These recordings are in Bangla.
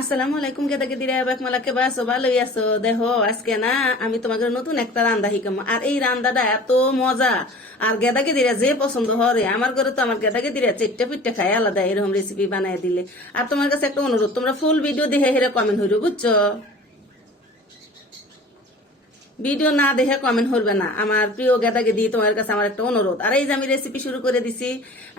আসসালামু আলাইকুম কেদাকে দিরা এবার মালাকে বাসো ভালোই আছো দেখো আজকে না আমি তোমাকে নতুন একটা রান্দা শিখাম আর এই রান্দাটা এত মজা আর গেদাকে দিরা যে পছন্দ হরে আমার ঘরে তো আমার গেদাকে দিরা চেট্টা পিট্টা খায় আলাদা এরকম রেসিপি বানায় দিলে আর তোমার কাছে একটা অনুরোধ তোমরা ফুল ভিডিও দেখে হেরে কমেন্ট হইরো বুঝছো ভিডিও না দেখে কমেন্ট করবে না আমার প্রিয় গেদাকে দিয়ে তোমার কাছে আমার একটা অনুরোধ আর এই যে আমি রেসিপি শুরু করে দিছি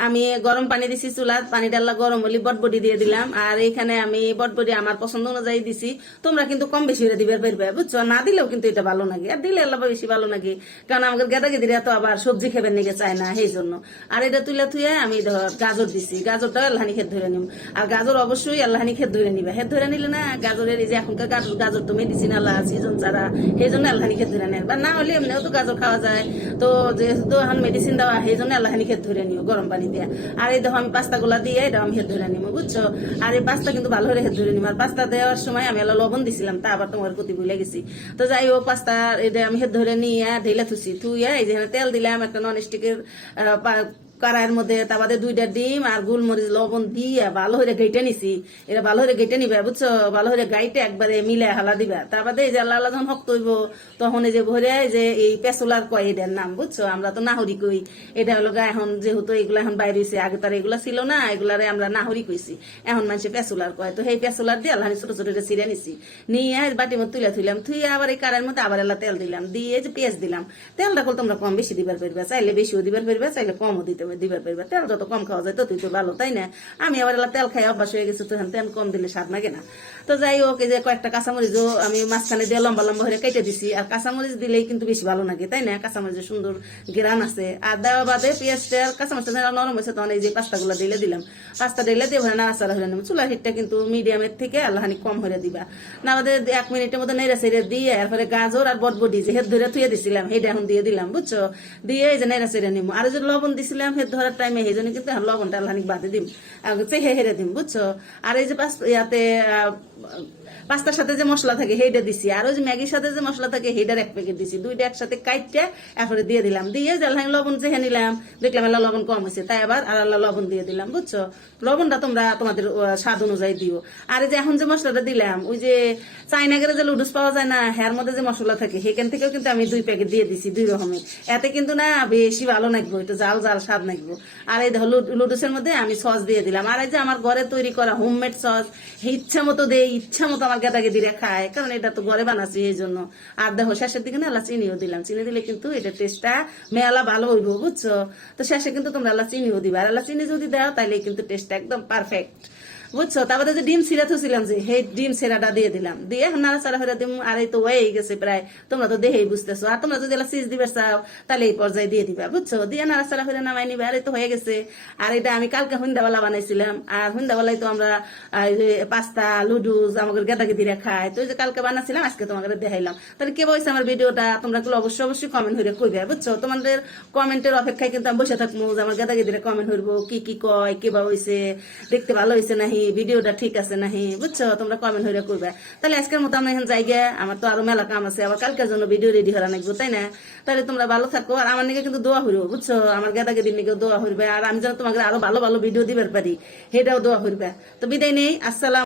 আমি গরম পানি দিছি চুলা পানি ডাল্লা গরম হলি বটবডি দিয়ে দিলাম আর এখানে আমি বটবডি আমার পছন্দ অনুযায়ী দিছি তোমরা কিন্তু কম বেশি করে দিবে পারবে বুঝছো না দিলেও কিন্তু এটা ভালো লাগে আর দিলে আল্লাহ বেশি ভালো লাগে কারণ আমাদের গেদাকে দিলে তো আবার সবজি খেবেন নিকে চায় না সেই জন্য আর এটা তুলে থুয়ে আমি গাজর দিছি গাজরটা আল্লাহানি খেত ধরে নিম আর গাজর অবশ্যই আল্লাহানি খেত ধরে নিবে হেদ ধরে নিলে না গাজরের এই যে এখনকার গাজর তো মেডিসিন আল্লাহ সিজন ছাড়া সেই জন্য আল্লাহানি খেত ধরে নেয় বা না হলে এমনিও তো গাজর খাওয়া যায় তো যেহেতু এখন মেডিসিন দেওয়া সেই জন্য আল্লাহানি খেত ধরে নিও গরম পানি দিয়ে আর এই দেখো আমি পাস্তা গুলা দিয়ে এটা আমি হেদ ধরে নিবো বুঝছো আর এই পাস্তা কিন্তু ভালো করে হেদ ধরে নিবো আর পাস্তা দেওয়ার সময় আমি আল্লাহ লবণ দিছিলাম তা আবার তোমার প্রতি ভুলে গেছি তো যাই হোক পাস্তা এটা আমি হেদ ধরে নিয়ে ঢেলে থুইয়া এই যে তেল দিলাম একটা নন স্টিকের কড়াইয়ের মধ্যে তার বাদে 2টা ডিম আর গোলমরিচ লবণ দিয়ে ভালো করে গেটে নিছি এটা ভালো করে গেটে নিবে বুঝছো ভালো করে গাইটে একবারে মিলে হালা দিবা তার বাদে এই যে আল্লাহ আল্লাহ যখন হক্ত হইব তখন এই যে ভরে যে এই পেসুলার কয় এটার নাম বুঝছো আমরা তো নাহরি কই এটা হলো এখন যেহেতু এগুলা এখন বাইরে হয়েছে আগে তার এগুলা ছিল না এগুলারে আমরা নাহরি কইছি এখন মানুষে পেসুলার কয় তো সেই পেসুলার দিয়ে আল্লাহ ছোট ছোট ছিঁড়ে নিছি নিয়ে বাটির মধ্যে তুলে থুইলাম থুইয়ে আবার এই কারের মধ্যে আবার এলা তেল দিলাম দিয়ে যে পেঁয়াজ দিলাম তেলটা করলে তোমরা কম বেশি দিবার পারবে চাইলে বেশিও দিবার পারবে চাইলে কমও দিবার পারবে তেল যত কম খাওয়া যায় ততই তো ভালো তাই না আমি আবার তেল খাই অভ্যাস হয়ে গেছে তো তেল কম দিলে স্বাদ লাগে না তো যাই হোক এই যে কয়েকটা কাঁচামরিচও আমি মাঝখানে দিয়ে লম্বা লম্বা হয়ে কেটে দিছি আর কাঁচামরিচ দিলেই কিন্তু বেশি ভালো লাগে তাই না কাঁচামরিচের সুন্দর গ্রান আছে আর দেওয়া বাদে পেঁয়াজটা কাঁচামরিচটা নরম হয়েছে তখন এই যে পাস্তাগুলো দিলে দিলাম পাস্তা দিলে দিয়ে ভরে নাড়াচাড়া হয়ে নেব চুলার হিটটা কিন্তু মিডিয়ামের থেকে আল্লাহানি কম হয়ে দিবা না আমাদের 1 মিনিটের মধ্যে নেড়ে ছেড়ে দিয়ে এরপরে গাজর আর বটবডি যে হেদ ধরে থুয়ে দিছিলাম সেটা এখন দিয়ে দিলাম বুঝছো দিয়ে এই যে নেড়ে ছেড়ে নিবো আর যে লবণ দিছিলাম হেদ ধরার টাইমে সেই জন্য কিন্তু লবণটা আল্লাহানি বাদে দিম চেহে হেরে দিম বুঝছো আর এই যে ইয়াতে পাস্তার সাথে যে মশলা থাকে সেইটা দিছি আর ওই যে ম্যাগির সাথে যে মশলা থাকে সেইটার 1 প্যাকেট দিছি 2টা একসাথে কাইটে এরপরে দিয়ে দিলাম দিয়ে জ্বালানি লবণ চেহে নিলাম দেখলাম আল্লাহ লবণ কম হয়েছে তাই আবার আর আল্লাহ লবণ দিয়ে দিলাম বুঝছো লবণটা তোমরা তোমাদের স্বাদ অনুযায়ী দিও আর এই যে এখন যে মশলাটা দিলাম ওই যে চাইনাগের যে লুডুস পাওয়া যায় না হ্যার মধ্যে যে মশলা থাকে সেখান থেকেও কিন্তু আমি 2 প্যাকেট দিয়ে দিছি 2 রকমের এতে কিন্তু না বেশি ভালো লাগবে একটু জাল জাল স্বাদ লাগবে আর এই দেখো লুডুসের মধ্যে আমি সস দিয়ে দিলাম আর এই যে আমার ঘরে তৈরি করা হোমমেড সস ইচ্ছা মতো দেয় ইচ্ছা মতো আমার গেদাকে দিয়ে খায় কারণ এটা তো ঘরে বানাচ্ছি এই জন্য আর দেখো শেষের দিকে না আল্লাহ চিনিও দিলাম চিনি দিলে কিন্তু এটা টেস্টটা মেলা ভালো হইব বুঝছো তো শেষে কিন্তু তোমরা আল্লাহ চিনিও দিবা আর আল্লাহ চিনি যদি দাও তাহলে কিন্তু টেস্টটা একদম পারফেক্ট বুঝছো তারপরে যে ডিম ছিঁড়া থুছিলাম যে সেই ডিম ছিঁড়াটা দিয়ে দিলাম দিয়ে নাড়াচাড়া হয়ে দিম আর এই তো হয়ে গেছে প্রায় তোমরা তো দেখেই বুঝতেছো আর তোমরা যদি চিজ দিবে চাও তাহলে এই পর্যায়ে দিয়ে দিবা বুঝছো দিয়ে নাড়াচাড়া হয়ে নামাই নিবে আর এই তো হয়ে গেছে আর এটা আমি কালকে হুন্দাওয়ালা বানাইছিলাম আর হুন্দাওয়ালাই তো আমরা পাস্তা লুডুস আমাদের গেদাকে দিয়ে খাই তো যে কালকে বানাচ্ছিলাম আজকে তোমাদের দেখাইলাম তাহলে কে বলছে আমার ভিডিওটা তোমরা অবশ্যই অবশ্যই কমেন্ট হইরে কইবে বুঝছো তোমাদের কমেন্টের অপেক্ষায় কিন্তু আমি বসে থাকবো যে আমার গেদাকে দিয়ে কমেন্ট হইব কি কয় কিবা হয়েছে দেখতে ভালো হয়েছে নাহি ভিডিওটা ঠিক আছে নাহি বুঝছো তোমরা কমেন্ট হইরে করবে তাহলে আজকের মতো আমরা এখন জায়গা আমার তো আরো মেলা কাম আছে আবার কালকের জন্য ভিডিও রেডি হওয়া লাগবে তাই না তাহলে তোমরা ভালো থাকো আর আমার নিকে কিন্তু দোয়া হইব বুঝছো আমার গেদাকে দিন নিকে দোয়া হইবে আর আমি যেন তোমাকে আরো ভালো ভালো ভিডিও দিবার পারি সেটাও দোয়া হইবে তো বিদায় নেই আসসালাম।